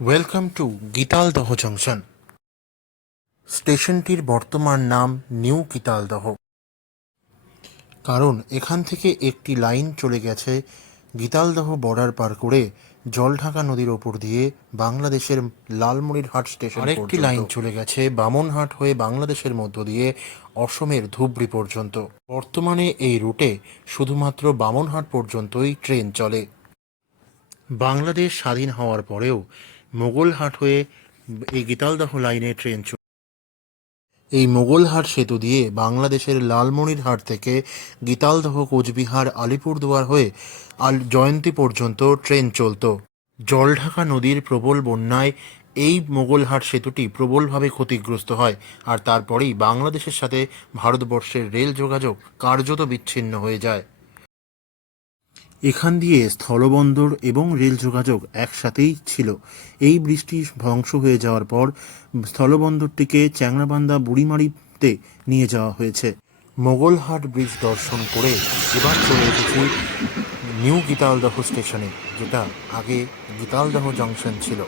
Welcome to Gitaldaha junction. স্টেশনটির বর্তমান নাম নিউ গীতালদহ, কারণ এখান থেকে একটি লাইন চলে গেছে গীতালদহ বর্ডার পার করে জলঢাকা নদীর ওপর দিয়ে বাংলাদেশের লালমনিরহাট স্টেশন। আরেকটি লাইন চলে গেছে বামনহাট হয়ে বাংলাদেশের মধ্য দিয়ে অসমের ধুবড়ি পর্যন্ত। বর্তমানে এই রুটে শুধুমাত্র বামনহাট পর্যন্তই ট্রেন চলে। বাংলাদেশ স্বাধীন হওয়ার পরেও মোগলহাট হয়ে এই গীতালদহ লাইনে ট্রেন চলে। এই মোগলহাট সেতু দিয়ে বাংলাদেশের লালমনিরহাট থেকে গীতালদহ, কোচবিহার, আলিপুরদুয়ার হয়ে জয়ন্তী পর্যন্ত ট্রেন চলত। জলঢাকা নদীর প্রবল বন্যায় এই মোগলহাট সেতুটি প্রবলভাবে ক্ষতিগ্রস্ত হয়, আর তারপরেই বাংলাদেশের সাথে ভারতবর্ষের রেল যোগাযোগ কার্যত বিচ্ছিন্ন হয়ে যায়। এখান দিয়ে স্থলবন্দর এবং রেল যোগাযোগ একসাথেই ছিল। এই বৃষ্টি ধ্বংস হয়ে যাওয়ার পর স্থলবন্দরটিকে চ্যাংড়াবান্ধা বুড়িমারিতে নিয়ে যাওয়া হয়েছে। মোগলহাট ব্রিজ দর্শন করে এবার চলে এসেছি নিউ গীতালদহ স্টেশনে, যেটা আগে গীতালদহ জংশন ছিল।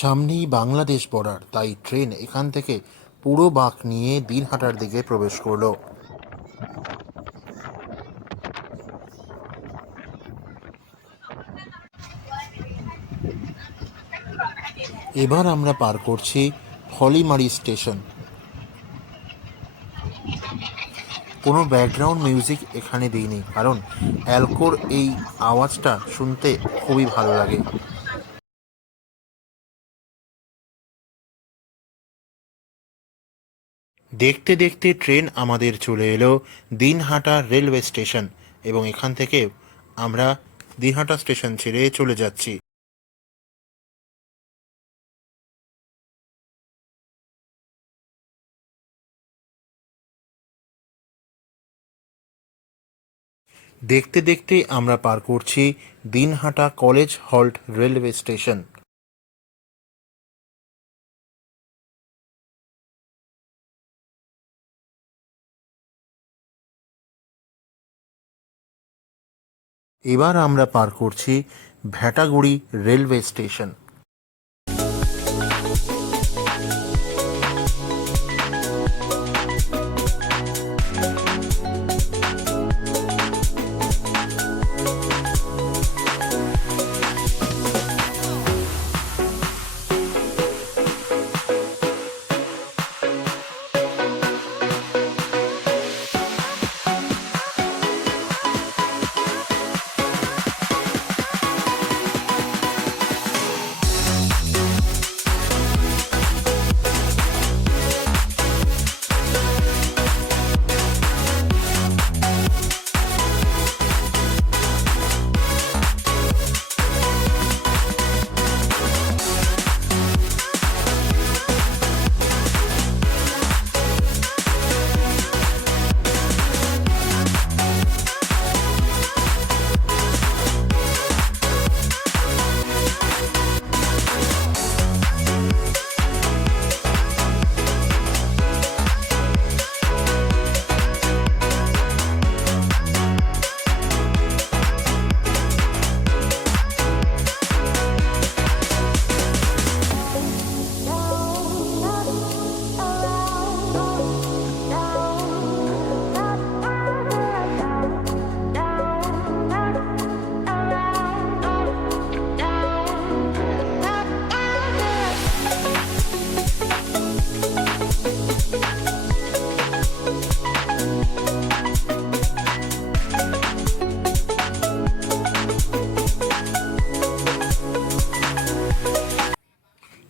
সামনেই বাংলাদেশ বর্ডার, তাই ট্রেন এখান থেকে পুরো বাঁক নিয়ে দিনহাটার দিকে প্রবেশ করলো। এবার আমরা পার করছি ফলিমারি স্টেশন। কোনো ব্যাকগ্রাউন্ড মিউজিক এখানে দিইনি, কারণ অ্যালকোর এই আওয়াজটা শুনতে খুবই ভালো লাগে। দেখতে দেখতে ট্রেন আমাদের চলে এলো দিনহাটা রেলওয়ে স্টেশন, এবং এখান থেকে আমরা দিনহাটা স্টেশন ছেড়ে চলে যাচ্ছি। দেখতে দেখতে আমরা পার করছি Dinhata college halt railway station. এবার আমরা পার করছি ভ্যাটাগুড়ি রেলওয়ে স্টেশন।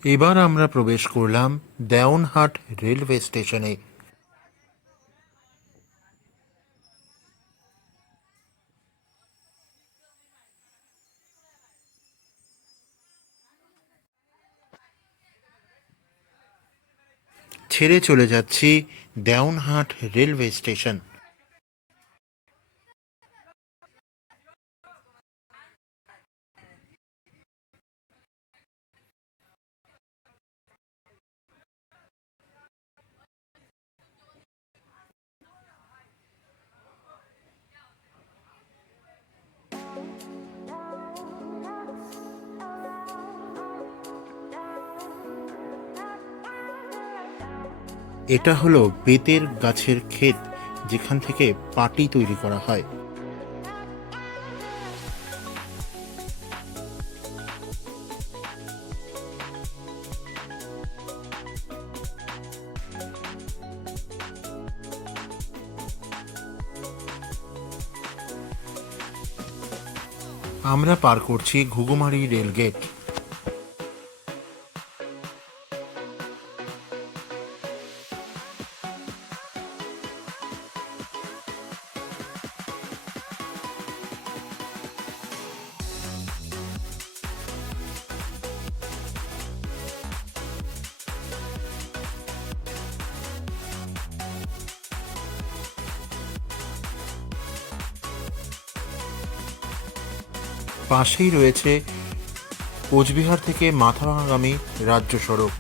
এবার আমরা প্রবেশ করলাম দেওয়ানহাট রেলওয়ে স্টেশনে। ছেড়ে চলে যাচ্ছি দেওয়ানহাট রেলওয়ে স্টেশন। এটা হলো বেতের গাছের ক্ষেত, যেখান থেকে পাটি তৈরি করা হয়। আমরা পার করছি ঘুঘুমারি রেলগেট। পাশেই রয়েছে কোচবিহার থেকে মাথাভাঙাগামী রাজ্য সড়ক।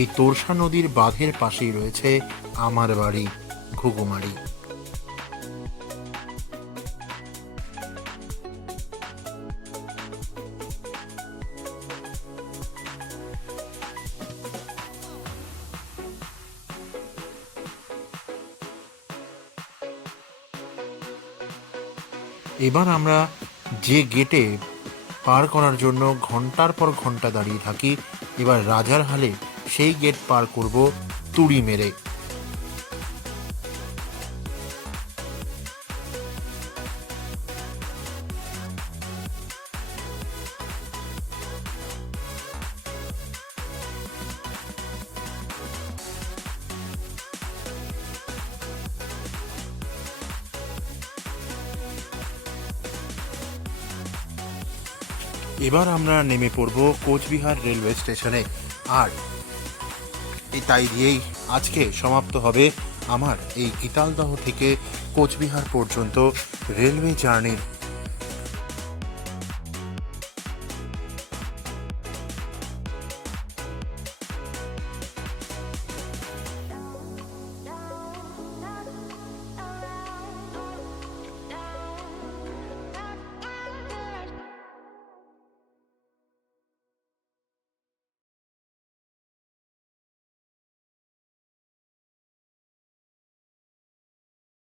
এই তোরসা নদীর বাঁধের পাশেই রয়েছে আমার বাড়ি ঘুঘুমারি। এবার আমরা যে গেটে পার করার জন্য ঘন্টার পর ঘন্টা দাঁড়িয়ে থাকি, এবার রাজার হালে সেই গেট পার করব তুড়ি মেরে। এবার আমরা নেমে পড়ব কোচবিহার রেলওয়ে স্টেশনে। আর তাই দিয়েই আজকে সমাপ্ত হবে আমার এই গীতালদহ থেকে কোচবিহার পর্যন্ত রেলওয়ে জার্নির